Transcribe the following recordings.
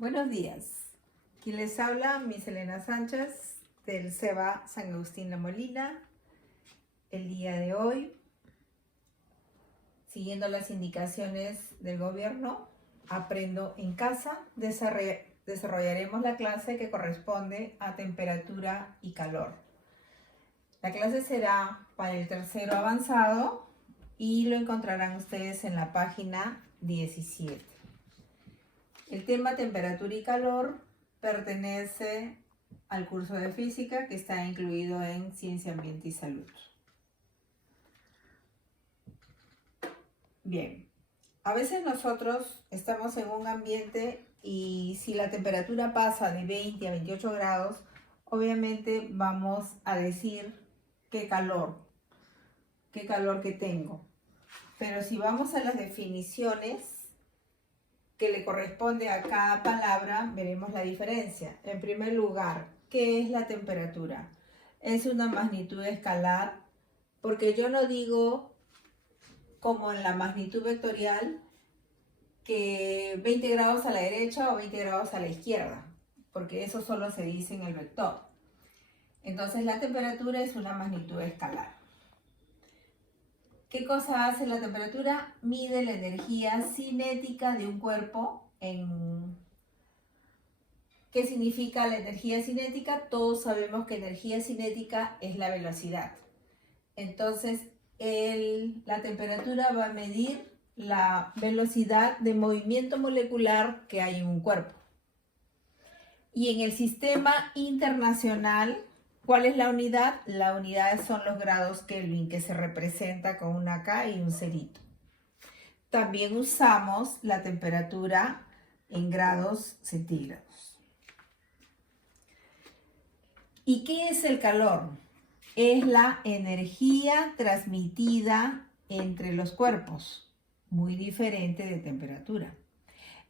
Buenos días. Quien les habla, Miss Elena Sánchez, del CEBA San Agustín La Molina. El día de hoy, siguiendo las indicaciones del gobierno, Aprendo en Casa, desarrollaremos la clase que corresponde a temperatura y calor. La clase será para el tercero avanzado y lo encontrarán ustedes en la página 17. El tema temperatura y calor pertenece al curso de física que está incluido en Ciencia, Ambiente y Salud. Bien, a veces nosotros estamos en un ambiente y si la temperatura pasa de 20 a 28 grados, obviamente vamos a decir qué calor que tengo. Pero si vamos a las definiciones que le corresponde a cada palabra, veremos la diferencia. En primer lugar, ¿qué es la temperatura? Es una magnitud escalar, porque yo no digo como en la magnitud vectorial que 20 grados a la derecha o 20 grados a la izquierda, porque eso solo se dice en el vector. Entonces la temperatura es una magnitud escalar. ¿Qué cosa hace la temperatura? Mide la energía cinética de un cuerpo. ¿Qué significa la energía cinética? Todos sabemos que energía cinética es la velocidad. Entonces, la temperatura va a medir la velocidad de movimiento molecular que hay en un cuerpo. Y en el sistema internacional, ¿cuál es la unidad? La unidad son los grados Kelvin, que se representa con una K y un cerito. También usamos la temperatura en grados centígrados. ¿Y qué es el calor? Es la energía transmitida entre los cuerpos, muy diferente de temperatura.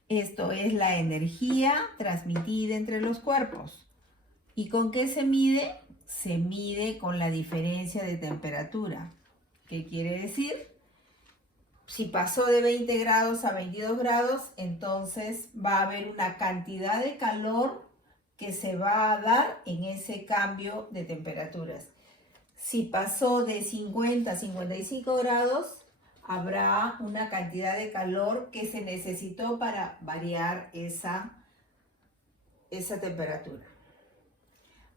Esto es la energía transmitida entre los cuerpos. ¿Y con qué se mide? Se mide con la diferencia de temperatura. ¿Qué quiere decir? Si pasó de 20 grados a 22 grados, entonces va a haber una cantidad de calor que se va a dar en ese cambio de temperaturas. Si pasó de 50 a 55 grados, habrá una cantidad de calor que se necesitó para variar esa temperatura.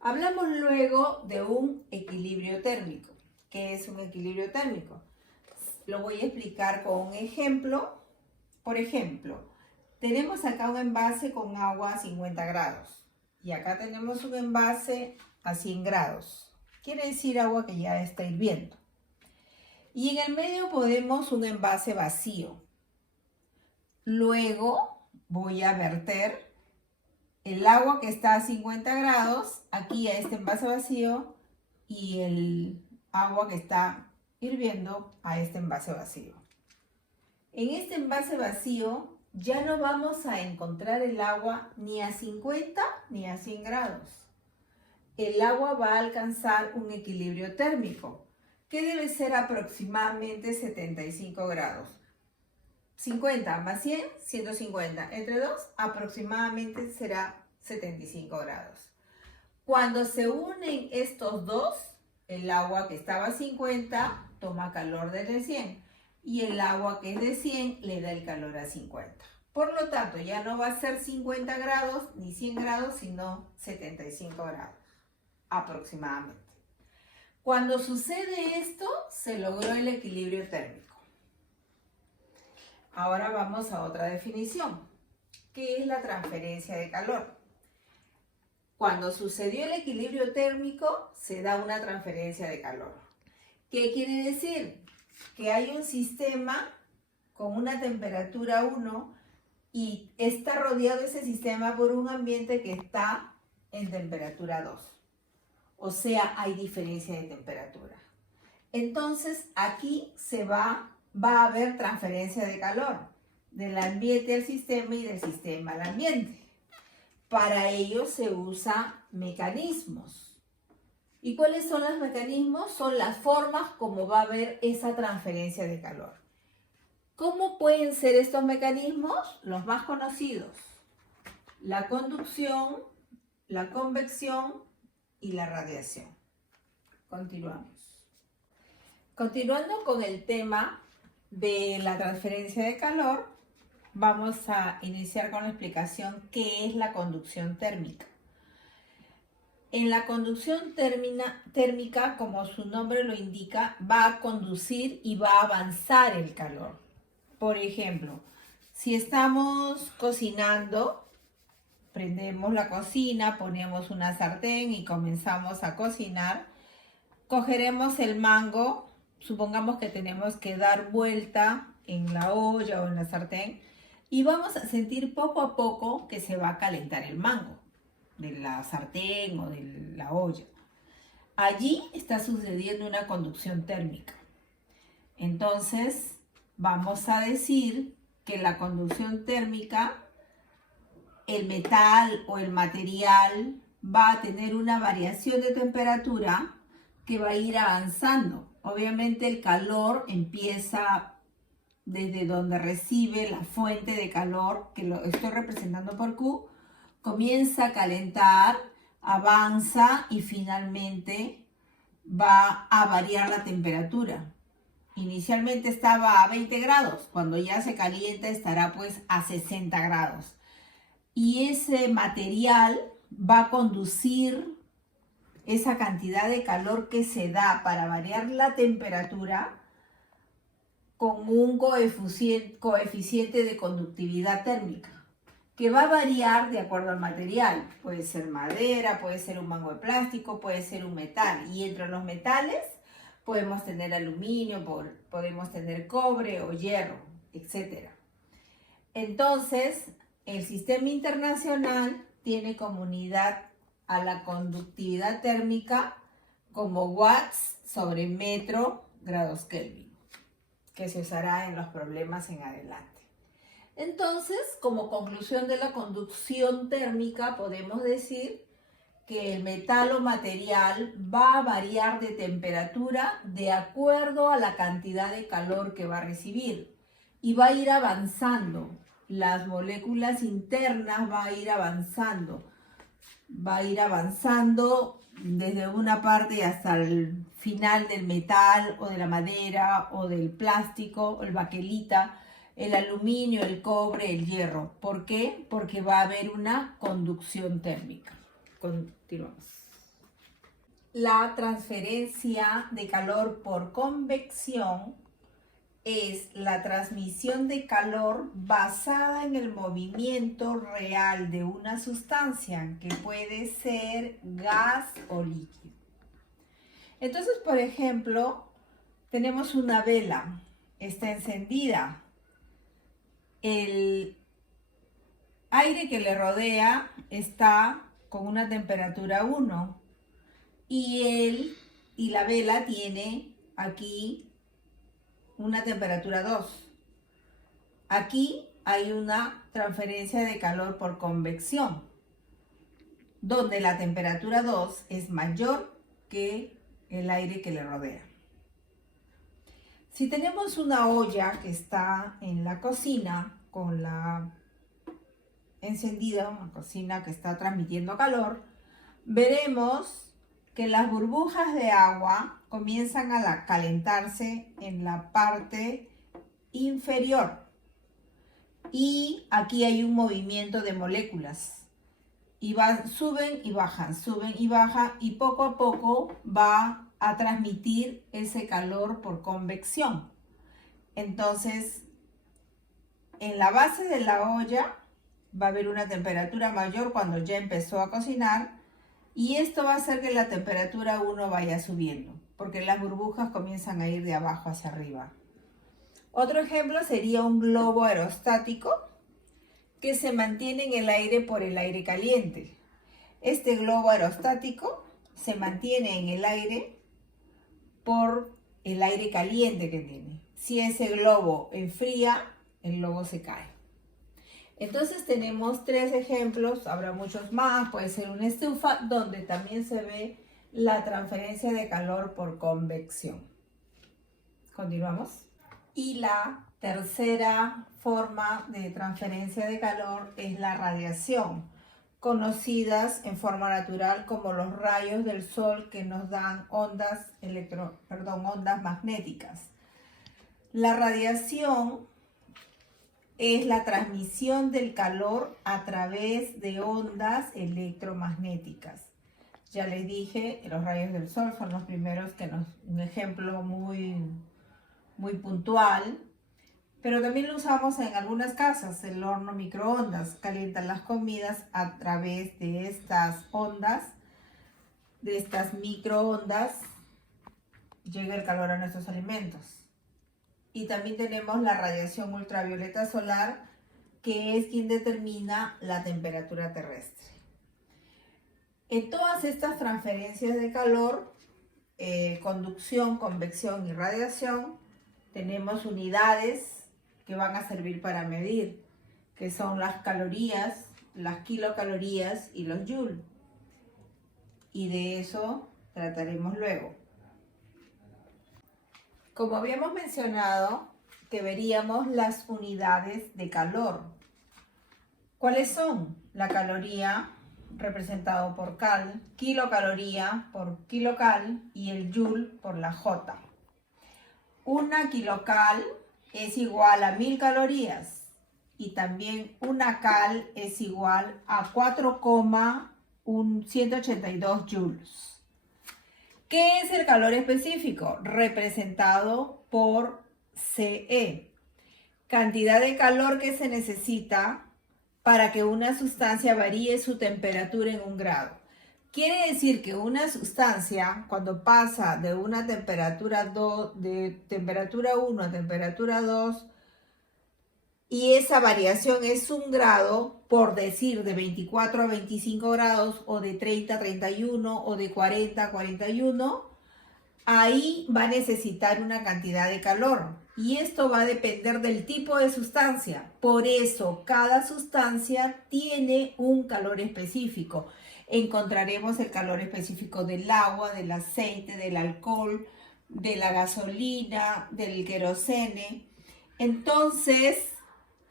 Hablamos luego de un equilibrio térmico. ¿Qué es un equilibrio térmico? Lo voy a explicar con un ejemplo. Por ejemplo, tenemos acá un envase con agua a 50 grados y acá tenemos un envase a 100 grados. Quiere decir agua que ya está hirviendo. Y en el medio ponemos un envase vacío. Luego voy a verter el agua que está a 50 grados aquí a este envase vacío y el agua que está hirviendo a este envase vacío. En este envase vacío ya no vamos a encontrar el agua ni a 50 ni a 100 grados. El agua va a alcanzar un equilibrio térmico, que debe ser aproximadamente 75 grados. 50 más 100, 150. Entre 2, aproximadamente será 75 grados. Cuando se unen estos dos, el agua que estaba a 50 toma calor desde 100 y el agua que es de 100 le da el calor a 50. Por lo tanto, ya no va a ser 50 grados ni 100 grados, sino 75 grados aproximadamente. Cuando sucede esto, se logró el equilibrio térmico. Ahora vamos a otra definición. ¿Qué es la transferencia de calor? Cuando sucedió el equilibrio térmico, se da una transferencia de calor. ¿Qué quiere decir? Que hay un sistema con una temperatura 1 y está rodeado ese sistema por un ambiente que está en temperatura 2. O sea, hay diferencia de temperatura. Entonces, aquí va a haber transferencia de calor del ambiente al sistema y del sistema al ambiente. Para ello se usan mecanismos. ¿Y cuáles son los mecanismos? Son las formas como va a haber esa transferencia de calor. ¿Cómo pueden ser estos mecanismos? Los más conocidos. la conducción, la convección y la radiación. Continuamos. Continuando con el tema de la transferencia de calor, vamos a iniciar con la explicación qué es la conducción térmica. En la conducción térmica, como su nombre lo indica, va a conducir y va a avanzar el calor. Por ejemplo, si estamos cocinando, prendemos la cocina, ponemos una sartén y comenzamos a cocinar, cogeremos el mango, supongamos que tenemos que dar vuelta en la olla o en la sartén y vamos a sentir poco a poco que se va a calentar el mango de la sartén o de la olla. Allí está sucediendo una conducción térmica. Entonces, vamos a decir que la conducción térmica, el metal o el material va a tener una variación de temperatura que va a ir avanzando. Obviamente el calor empieza desde donde recibe la fuente de calor, que lo estoy representando por Q, comienza a calentar, avanza y finalmente va a variar la temperatura. Inicialmente estaba a 20 grados, cuando ya se calienta estará pues a 60 grados. Y ese material va a conducir esa cantidad de calor que se da para variar la temperatura con un coeficiente de conductividad térmica, que va a variar de acuerdo al material. Puede ser madera, puede ser un mango de plástico, puede ser un metal. Y entre los metales podemos tener aluminio, podemos tener cobre o hierro, etc. Entonces, el sistema internacional tiene como unidad a la conductividad térmica como watts sobre metro grados Kelvin, que se usará en los problemas en adelante. Entonces, como conclusión de la conducción térmica, podemos decir que el metal o material va a variar de temperatura de acuerdo a la cantidad de calor que va a recibir y va a ir avanzando. Las moléculas internas va a ir avanzando desde una parte hasta el final del metal o de la madera o del plástico, el baquelita, el aluminio, el cobre, el hierro. ¿Por qué? Porque va a haber una conducción térmica. Continuamos. La transferencia de calor por convección es la transmisión de calor basada en el movimiento real de una sustancia que puede ser gas o líquido. Entonces, por ejemplo, tenemos una vela, está encendida. El aire que le rodea está con una temperatura 1 y la vela tiene aquí una temperatura 2. Aquí hay una transferencia de calor por convección, donde la temperatura 2 es mayor que el aire que le rodea. Si tenemos una olla que está en la cocina con la encendida, una cocina que está transmitiendo calor, veremos que las burbujas de agua comienzan a calentarse en la parte inferior y aquí hay un movimiento de moléculas y suben y bajan y poco a poco va a transmitir ese calor por convección. Entonces, en la base de la olla va a haber una temperatura mayor cuando ya empezó a cocinar y esto va a hacer que la temperatura 1 vaya subiendo, porque las burbujas comienzan a ir de abajo hacia arriba. Otro ejemplo sería un globo aerostático que se mantiene en el aire por el aire caliente. Este globo aerostático se mantiene en el aire por el aire caliente que tiene. Si ese globo enfría, el globo se cae. Entonces tenemos 3 ejemplos, habrá muchos más, puede ser una estufa donde también se ve la transferencia de calor por convección. Continuamos. Y la tercera forma de transferencia de calor es la radiación. conocidas en forma natural como los rayos del sol que nos dan ondas magnéticas. La radiación es la transmisión del calor a través de ondas electromagnéticas. Ya les dije, los rayos del sol son los primeros un ejemplo muy puntual, pero también lo usamos en algunas casas. El horno microondas calienta las comidas a través de estas ondas, de estas microondas, llega el calor a nuestros alimentos. Y también tenemos la radiación ultravioleta solar, que es quien determina la temperatura terrestre. En todas estas transferencias de calor, conducción, convección y radiación, tenemos unidades que van a servir para medir, que son las calorías, las kilocalorías y los joules. Y de eso trataremos luego. Como habíamos mencionado, que veríamos las unidades de calor. ¿Cuáles son? La caloría, representado por cal, kilocaloría por kilocal y el joule por la J. Una kilocal es igual a 1000 calorías y también una cal es igual a 4,182 joules. ¿Qué es el calor específico? Representado por CE. Cantidad de calor que se necesita para que una sustancia varíe su temperatura en 1 grado. Quiere decir que una sustancia, cuando pasa de una temperatura 1 a temperatura 2, y esa variación es 1 grado, por decir de 24 a 25 grados, o de 30 a 31, o de 40 a 41, ahí va a necesitar una cantidad de calor. Y esto va a depender del tipo de sustancia. Por eso, cada sustancia tiene un calor específico. Encontraremos el calor específico del agua, del aceite, del alcohol, de la gasolina, del querosene. Entonces,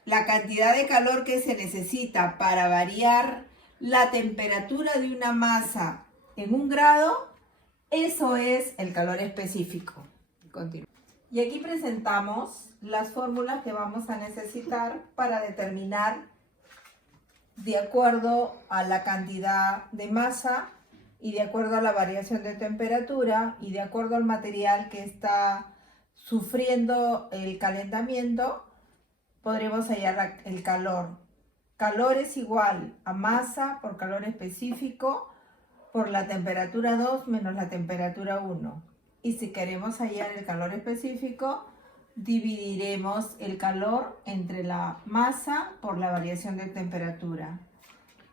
la cantidad de calor que se necesita para variar la temperatura de una masa en 1 grado, eso es el calor específico. Continúo. Y aquí presentamos las fórmulas que vamos a necesitar para determinar, de acuerdo a la cantidad de masa y de acuerdo a la variación de temperatura y de acuerdo al material que está sufriendo el calentamiento, podremos hallar el calor. Calor es igual a masa por calor específico por la temperatura 2 menos la temperatura 1. Y si queremos hallar el calor específico, dividiremos el calor entre la masa por la variación de temperatura.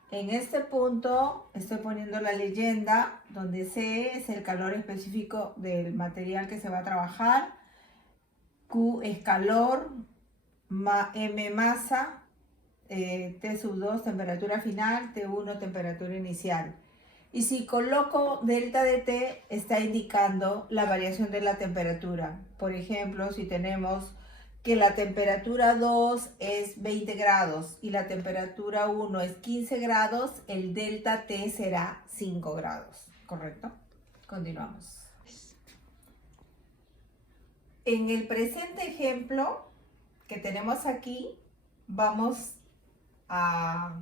En este punto estoy poniendo la leyenda donde C es el calor específico del material que se va a trabajar, Q es calor, M masa, T2 temperatura final, T1 temperatura inicial. Y si coloco delta de T, está indicando la variación de la temperatura. Por ejemplo, si tenemos que la temperatura 2 es 20 grados y la temperatura 1 es 15 grados, el delta T será 5 grados. ¿Correcto? Continuamos. En el presente ejemplo que tenemos aquí, vamos a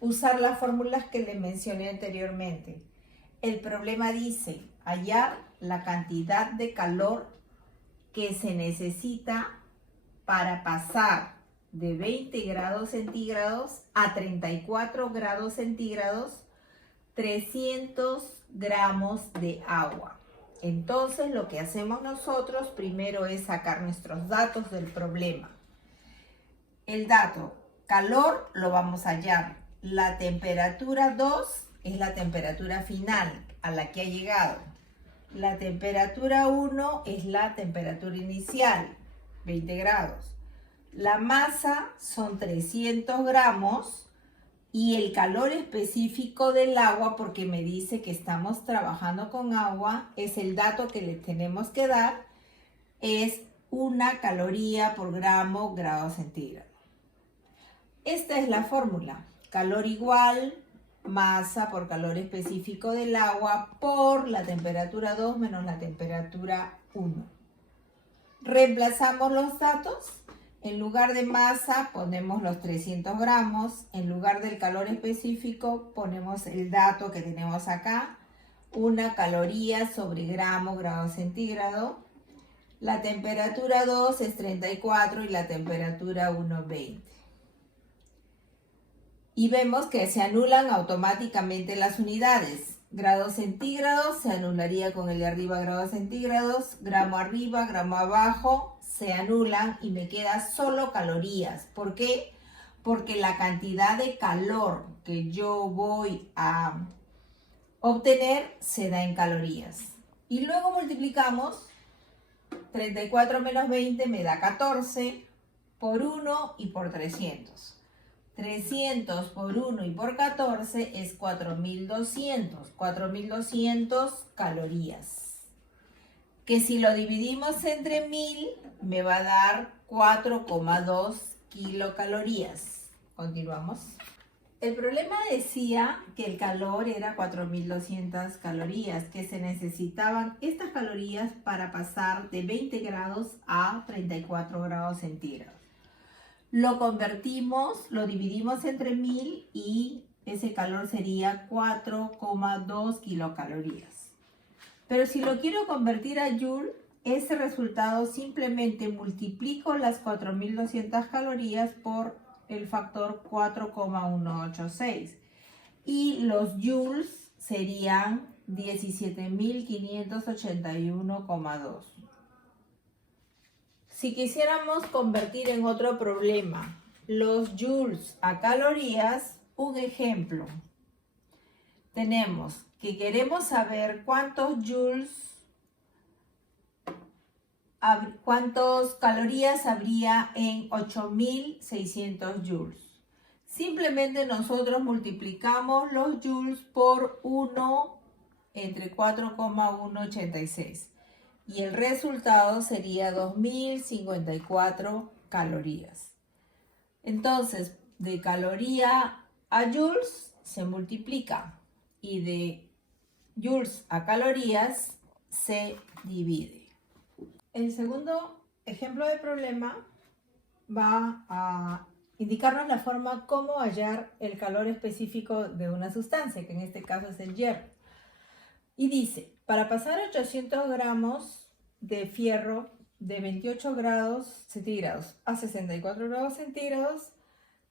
usar las fórmulas que le mencioné anteriormente. El problema dice hallar la cantidad de calor que se necesita para pasar de 20 grados centígrados a 34 grados centígrados, 300 gramos de agua. Entonces lo que hacemos nosotros primero es sacar nuestros datos del problema. El dato calor lo vamos a hallar. La temperatura 2 es la temperatura final a la que ha llegado. La temperatura 1 es la temperatura inicial, 20 grados. La masa son 300 gramos y el calor específico del agua, porque me dice que estamos trabajando con agua, es el dato que le tenemos que dar, es 1 caloría por grado centígrado. Esta es la fórmula. Calor igual masa por calor específico del agua por la temperatura 2 menos la temperatura 1. Reemplazamos los datos. En lugar de masa ponemos los 300 gramos. En lugar del calor específico ponemos el dato que tenemos acá. 1 caloría sobre grado centígrado. La temperatura 2 es 34 y la temperatura 1, 20. Y vemos que se anulan automáticamente las unidades. Grados centígrados se anularía con el de arriba grados centígrados. Gramo arriba, gramo abajo se anulan y me queda solo calorías. ¿Por qué? Porque la cantidad de calor que yo voy a obtener se da en calorías. Y luego multiplicamos. 34 menos 20 me da 14 por 1 y por 300. 300 por 1 y por 14 es 4200. 4200 calorías. Que si lo dividimos entre 1000 me va a dar 4,2 kilocalorías. Continuamos. El problema decía que el calor era 4200 calorías, que se necesitaban estas calorías para pasar de 20 grados a 34 grados centígrados. Lo convertimos, lo dividimos entre 1000 y ese calor sería 4,2 kilocalorías. Pero si lo quiero convertir a Joule, ese resultado simplemente multiplico las 4200 calorías por el factor 4,186 y los joules serían 17.581,2. Si quisiéramos convertir en otro problema los joules a calorías, un ejemplo. Tenemos que queremos saber cuántas calorías habría en 8600 joules. Simplemente nosotros multiplicamos los joules por 1 entre 4,186 y el resultado sería 2054 calorías. Entonces, de caloría a joules se multiplica y de joules a calorías se divide. El segundo ejemplo de problema va a indicarnos la forma cómo hallar el calor específico de una sustancia, que en este caso es el hierro. Y dice, para pasar 800 gramos de fierro de 28 grados centígrados a 64 grados centígrados,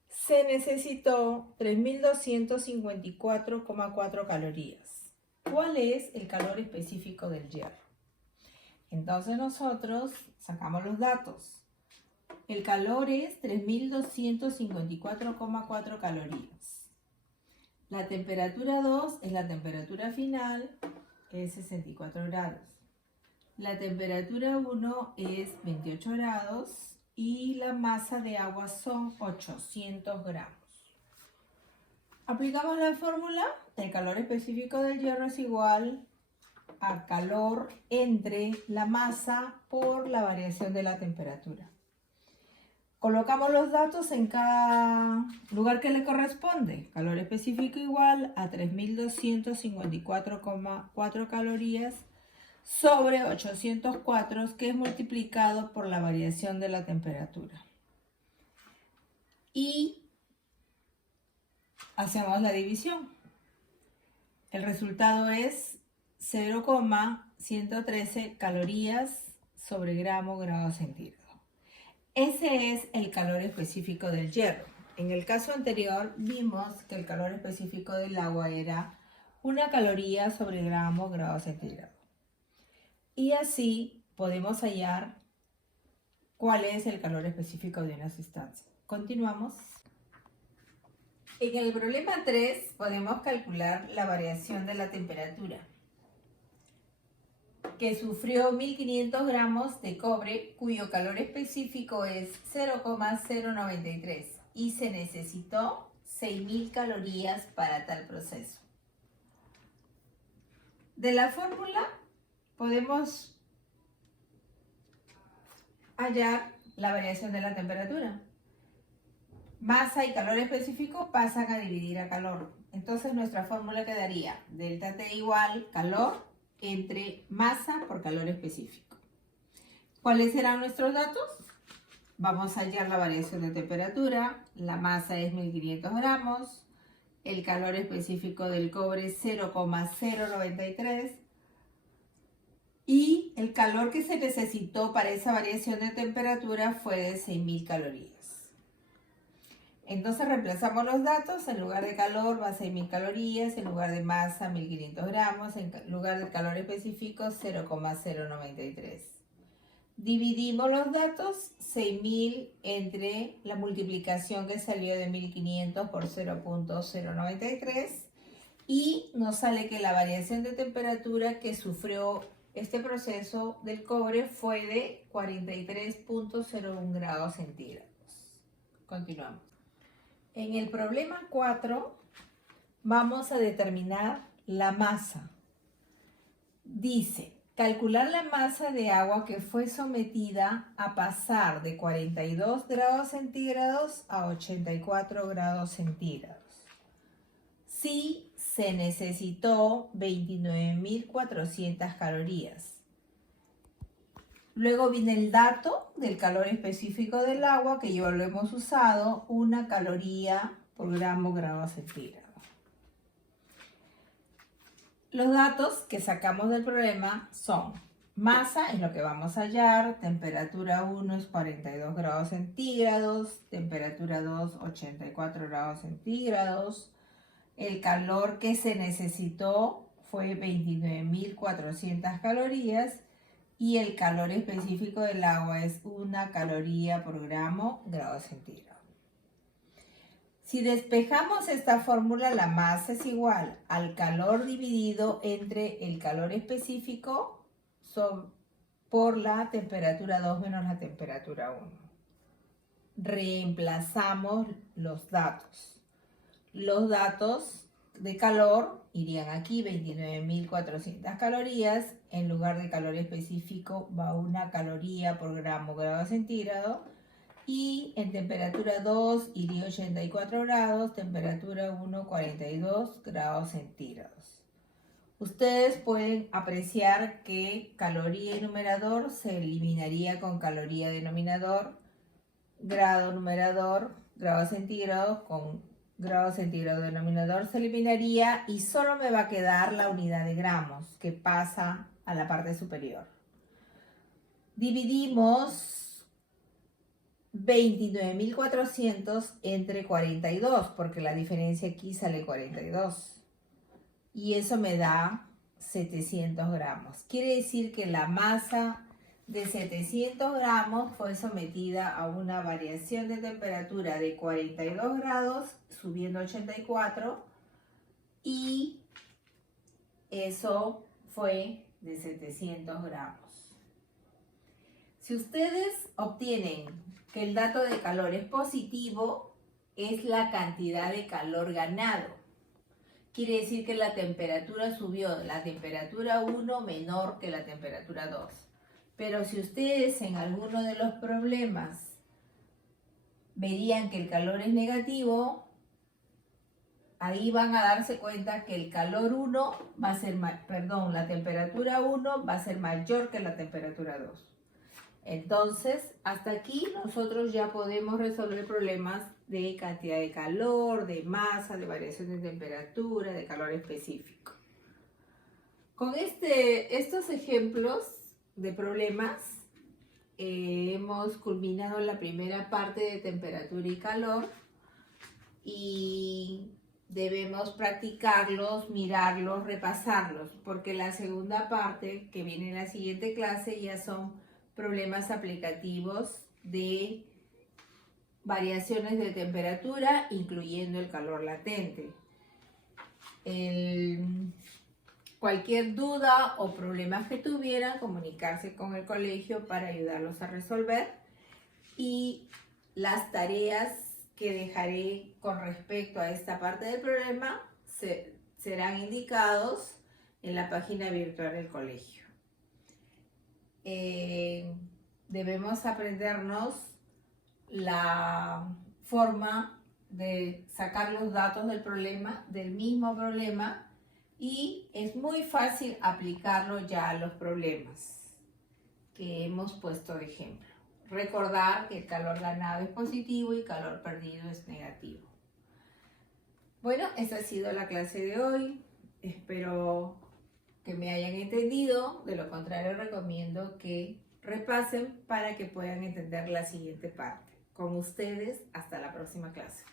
se necesitó 3254,4 calorías. ¿Cuál es el calor específico del hierro? Entonces nosotros sacamos los datos. El calor es 3254,4 calorías. La temperatura 2 es la temperatura final, que es 64 grados. La temperatura 1 es 28 grados y la masa de agua son 800 gramos. Aplicamos la fórmula. El calor específico del hierro es igual a calor entre la masa por la variación de la temperatura. Colocamos los datos en cada lugar que le corresponde. Calor específico igual a 3254,4 calorías sobre 804, que es multiplicado por la variación de la temperatura. Y hacemos la división. El resultado es 0,113 calorías sobre grado centígrado. Ese es el calor específico del hierro. En el caso anterior vimos que el calor específico del agua era 1 caloría sobre grado centígrado. Y así podemos hallar cuál es el calor específico de una sustancia. Continuamos. En el problema 3 podemos calcular la variación de la temperatura, que sufrió 1500 gramos de cobre, cuyo calor específico es 0,093 y se necesitó 6000 calorías para tal proceso. De la fórmula podemos hallar la variación de la temperatura. Masa y calor específico pasan a dividir a calor. Entonces nuestra fórmula quedaría delta T igual calor entre masa por calor específico. ¿Cuáles serán nuestros datos? Vamos a hallar la variación de temperatura. La masa es 1500 gramos. El calor específico del cobre es 0,093. Y el calor que se necesitó para esa variación de temperatura fue de 6000 calorías. Entonces reemplazamos los datos. En lugar de calor va a 6000 calorías, en lugar de masa 1500 gramos, en lugar del calor específico 0,093. Dividimos los datos, 6000 entre la multiplicación que salió de 1500 por 0,093 y nos sale que la variación de temperatura que sufrió este proceso del cobre fue de 43,01 grados centígrados. Continuamos. En el problema 4 vamos a determinar la masa. Dice, calcular la masa de agua que fue sometida a pasar de 42 grados centígrados a 84 grados centígrados. Si se necesitó 29.400 calorías. Luego viene el dato del calor específico del agua, que ya lo hemos usado, 1 caloría por grado centígrado. Los datos que sacamos del problema son: masa es lo que vamos a hallar, temperatura 1 es 42 grados centígrados, temperatura 2 84 grados centígrados, el calor que se necesitó fue 29.400 calorías y el calor específico del agua es 1 caloría por grado centígrado. Si despejamos esta fórmula, la masa es igual al calor dividido entre el calor específico por la temperatura 2 menos la temperatura 1. Reemplazamos los datos. Los datos de calor irían aquí, 29.400 calorías. En lugar de calor específico va 1 caloría por grado centígrado. Y en temperatura 2 iría 84 grados, temperatura 1 42 grados centígrados. Ustedes pueden apreciar que caloría y numerador se eliminaría con caloría denominador, grado numerador, grado centígrado con grado centígrado denominador se eliminaría y solo me va a quedar la unidad de gramos que pasa a la parte superior. Dividimos 29.400 entre 42 porque la diferencia aquí sale 42 y eso me da 700 gramos. Quiere decir que la masa de 700 gramos fue sometida a una variación de temperatura de 42 grados subiendo a 84 y eso fue de 700 gramos. Si ustedes obtienen que el dato de calor es positivo, es la cantidad de calor ganado. Quiere decir que la temperatura subió, la temperatura 1 menor que la temperatura 2. Pero si ustedes en alguno de los problemas verían que el calor es negativo, ahí van a darse cuenta que el calor 1 va a ser, la temperatura 1 va a ser mayor que la temperatura 2. Entonces, hasta aquí nosotros ya podemos resolver problemas de cantidad de calor, de masa, de variación de temperatura, de calor específico. Con estos ejemplos de problemas hemos culminado la primera parte de temperatura y calor y debemos practicarlos, mirarlos, repasarlos, porque la segunda parte que viene en la siguiente clase ya son problemas aplicativos de variaciones de temperatura, incluyendo el calor latente. Cualquier duda o problemas que tuvieran, comunicarse con el colegio para ayudarlos a resolver. Y las tareas que dejaré con respecto a esta parte del problema serán indicados en la página virtual del colegio. Debemos aprendernos la forma de sacar los datos del problema, del mismo problema, y es muy fácil aplicarlo ya a los problemas que hemos puesto de ejemplo. Recordar que el calor ganado es positivo y calor perdido es negativo. Bueno, esta ha sido la clase de hoy. Espero que me hayan entendido. De lo contrario, recomiendo que repasen para que puedan entender la siguiente parte. Con ustedes, hasta la próxima clase.